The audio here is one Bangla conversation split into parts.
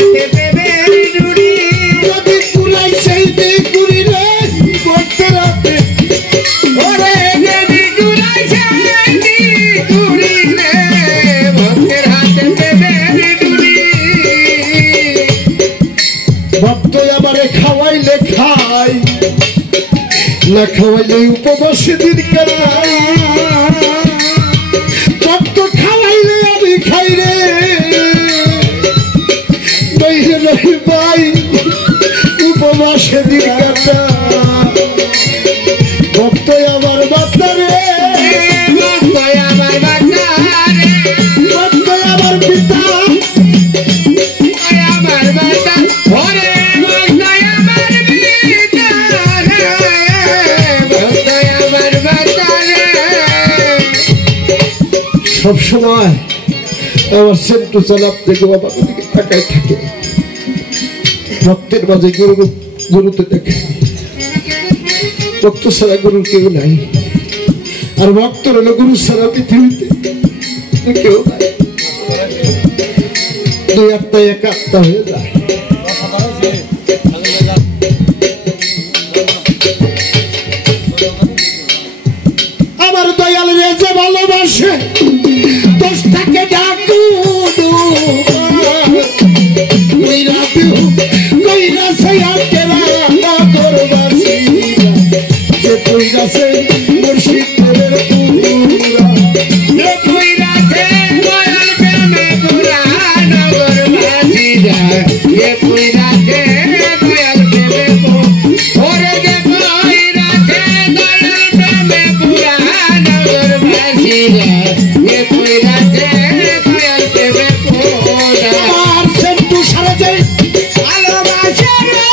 হাতে প্রেমের ডুরি যদি কুলাই সেইতে কুড়ি রে ভক্তের হাতে ওরে দেবী কুলাই সেইতে কুড়ি রে ভক্তের হাতে প্রেমের ডুরি ভক্ত আমারে খাওয়াইলে খাই না খাওয়াইলে উপবাসে দিন কাটাই ভক্ত খাওয়াইলে আমি খাই রে নইলে নই ভাই উপবাসে দিন কাটা ভক্ত আমার বাচ্চা রে ভক্ত আমার বাচ্চা রে ভক্ত আমার পিতা আমার বাচ্চা ওরে ভক্ত আমার পিতা রে ভক্ত আমার বাচ্চা রে সব সময় আমার সেন্টু চালাপ দেখে বাবার দিকে তাকায় থাকে ভক্তের মাঝে গুরুতে দেখে ভক্ত ছাড়া গুরু কেউ নাই আর ভক্ত হলো গুরু ছাড়া পৃথিবীতে কেউ নাই দুই আত্মায় এক আত্মা হয়ে যায় আমার দয়াল রে যে ভালোবাসে দোষটাকে ডাকু কইরা সে আকেরা না করবাসি যে কইরা সে মুর্শিদের পুরা যে কইরা সে দয়াল প্রেমে পুরা নগরবাসী যায় যে কইরা সে দয়াল প্রেমে ওরে যে কইরা সে দয়াল প্রেমে পুরা নগরবাসী যায় যে কইরা সে দয়াল প্রেমে পুরা আমার সেন্টু সারা যায় ভালোবাসে রে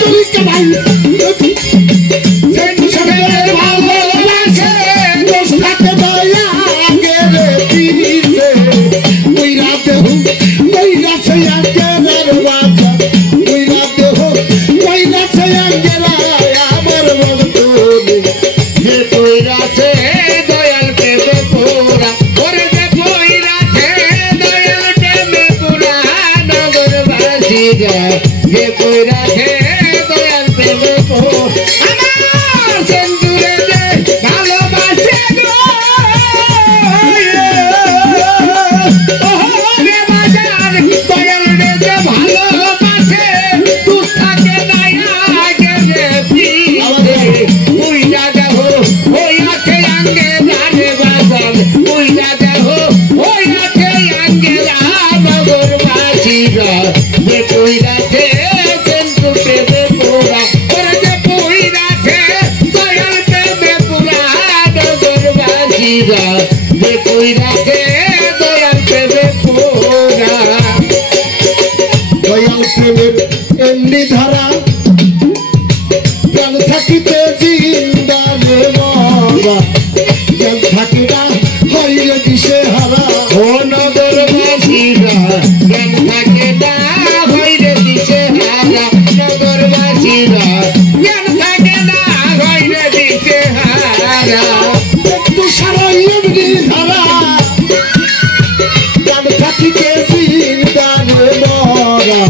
তুই কেমন সেন্টু সাথে ভালোবাসে দোষটাকে দয়া গেলে দিতে কইরা দেহ কইরা সে আকেরার বাজা কইরা দেহ কইরা সে আকেরা আমার বন্ধু যে কইরা সে দয়াল প্রেমে পুরা ওরে যে কইরা সে দয়াল প্রেমে পুরা নগরবাসী যায় যে কইরা সে দয়াল প্রেমে আমার সেন্দুরে যে ভালোবাসে গো ওরে বাজার দয়াল রে যে ভালোবাসে তুই থাকে নাই আগে রে পিছে তুই না দেখো ওই আছে আঙ্গে জানে বাজার তুই না দেখো ওই আছে আঙ্গে নগরবাসী যায় যে তুই রাখে কিন্তু প্রেমে পুরা ওরে যে তুই রাখে দয়াল প্রেমে পুরা নগরবাসী যায় যে তুই রাখে দয়াল প্রেমে পুরা দয়াল প্রেমের এমনি ধারা প্রাণ থাকিতে জিন্দা রে মরা জ্ঞান থাকে না হইলে দিশে হারা ও নগরবাসী যায় জ্ঞান থাকে না হইরে দিশে হারা নগরবাসী যায় জ্ঞান থাকে না হইরে দিশে হারা একটু সারা এমনি ধারা প্রাণ থাকিতে জিন্দা রে মরা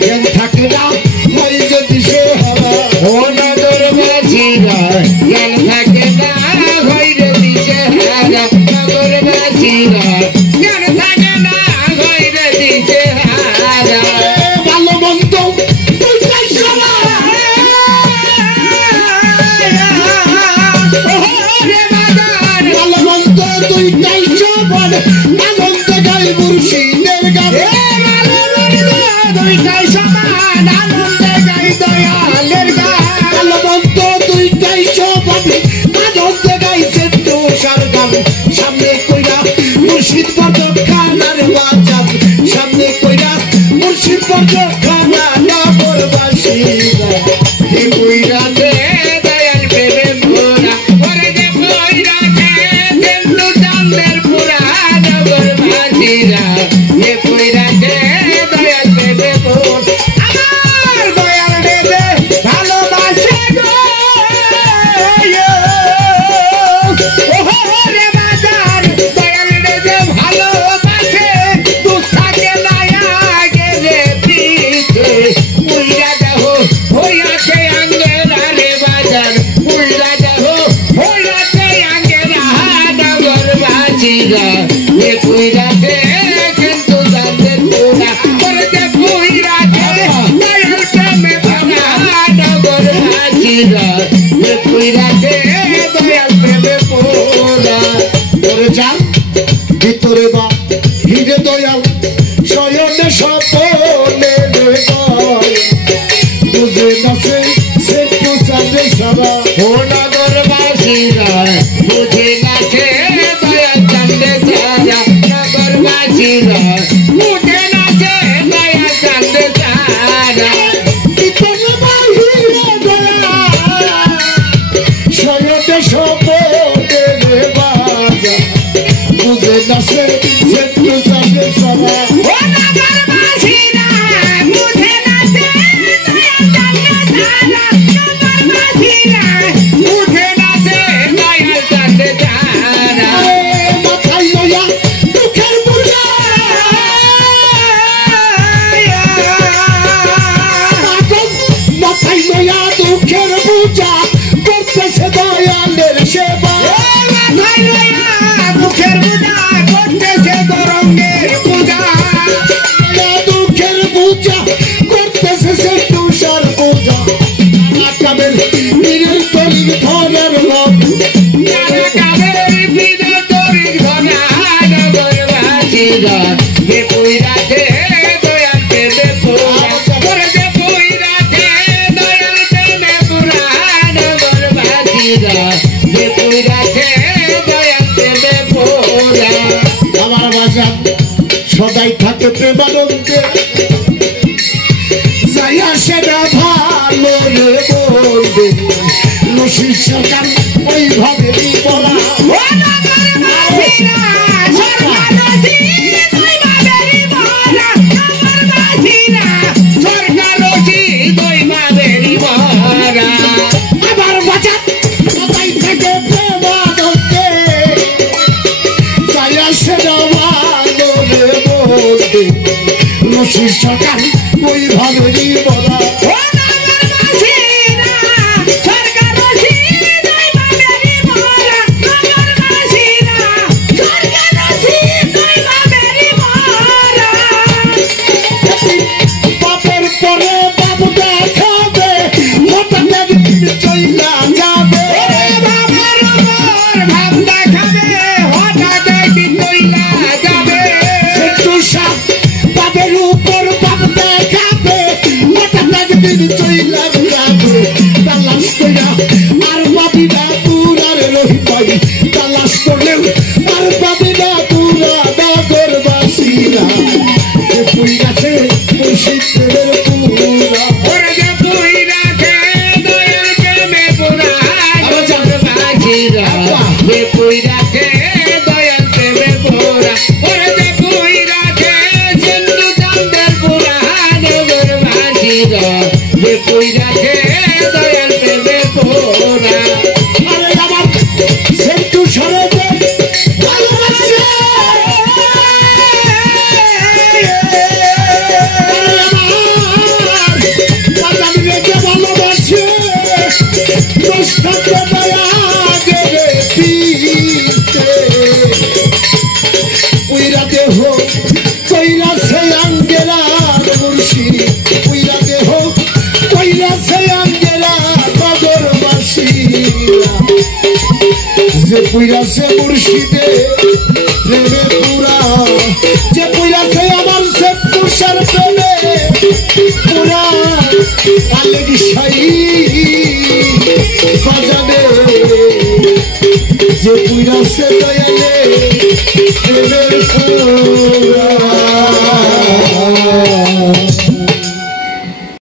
জ্ঞান থাকে না হইলে দিশে হারা ও নগরবাসী যায় জ্ঞান থাকে না হইরে দিশে হারা নগরবাসী যায় জ্ঞান থাকে না হইরে দিশে হারা ভালো মন্দ দুইটাই সমান ওরে বাজার ভালো মন্দ দুইটাই সমান আনন্দ গাই মুর্শিদের গানে দুইটাই সমান আনন্দে গাই দয়ালের গান ভালো মন্দ দুইটাই সমান আনন্দ গাইছে তুষার গান সামনে কইরা মুর্শিদ পর্যন্ত খানার বাজার সামনে কইরা মুর্শিদ পর্যন্ত খানা নগরবাসী যে কইরাতে দয়াল প্রেমে পুরা ওরে যে কইরাতে কিন্তু চাঁদের পুরা নগরবাসী যায় যে কইরাতে দয়াল প্রেমে পুরা আমার দয়াল রে ভালোবাসে গো ওরে বাজার বাঁচিরা এ পুইরাতে কিন্তু তাদের পুরা করে যে পুইরাতে দয়াল প্রেমে ভরা নগর বাঁচিরা এ পুইরাতে দয়াল প্রেমে পুরা করে যান ভিতরে বা হিরে দয়াল শয়নে সপনে বুঝে নাচে সে তো চাঁদে সারা ও নগর বাসীরা বুঝে নাচে দয়াল চাঁদে সারা নগর বাসীরা বুঝে নাচে দয়াল চাঁদে সারা ভিতরে বা হিরে দয়াল শয়নে সপনে বাজা বুঝে নাচে সে তো চাঁদে সারা ও নগর বাসীরা বুঝে নাচে দয়াল চাঁদে সারা নগর বাসীরা বুঝে নাচে দয়াল চাঁদে সারা মাথায় লইয়া দুঃখের বুঝা মাথায় লইয়া দুঃখের বুঝা করতেছে দয়ালের সেবা মাথায় লইয়া দুঃখের বুঝা করতেছে গরঙ্গের পূজা দুঃখের বুঝা করতেছে সে তুষার পূজা কাবের বীরের তরির ধরের লোক যারা কাবের বিদে তরির ঘনা নগর বাসীরা এ পুইরাতে দয়াল প্রেমে পুরা করে যে পুইরাতে দয়াল প্রেমে পুরা নগর বাসীরা এ পুইরাতে দয়াল প্রেমে পুরা আমার বাজার সদাই থাকে প্রেমানন্দে যাই আসে না ভালো রে বলবে নসির সরকার ওইভাবে বলা ও নগর বাসীরা সরকারজি দইমাবেরি মরা নগর বাসীরা সরকারজি দইমাবেরি মরা আমার বাজার সদাই থাকে প্রেমানন্দে যাই আসে না ভালো রে বলবে নসির সরকার ওইভাবে বলা ও নগর বাসীরা সরকারজি দইমাবেরি মরা নগর বাসীরা সরকারজি দইমাবেরি মরা বাপের পরে বাবু দেখাবে হঠাৎ একদিন চইলা যাবে ওরে বাবার উপর ভাব দেখাবে হঠাৎ একদিন কইলা যাবে একটু সাপ বাপের উপর বাপ দেখাবে হঠাৎ একদিন চইলা যাবে তালাশ কইরা আর পাবি না পুরার রহিবাই তালাশ করলেও আর পাবি না পুরা নগর বাসীরা পুই গেছে মুর্শিদের পুরা ওরে যে পুইরাতে দয়াল প্রেমে পুরা নগর বাসীরা যে পুইরাতে দয়াল প্রেমে পুরা ওরে যে পুইরাতে সিন্ধু চাঁদের পুরা নগর বাসীরা যে পুইরাতে দয়াল প্রেমে পুরা আরে আমার সেন্টু সরবে ভালোবাসে আরে আমার বাজানি রেখে ভালোবাসে দোষ থাকতে দয়া গেলে পিতে উইরা দেহ কইরা সে আঙ্গেলা মুর্শি উইরা দেহ কইরা সে আঙ্গেলা নগর বাসীরা যে পুইরা সে মুর্শিদে প্রেমে পুরা যে পুইরা সে আমার সে তুষার প্রেমে পুরা আলেগি সাই বাজাবে যে পুইরা সে দয়ালে প্রেমের পুরা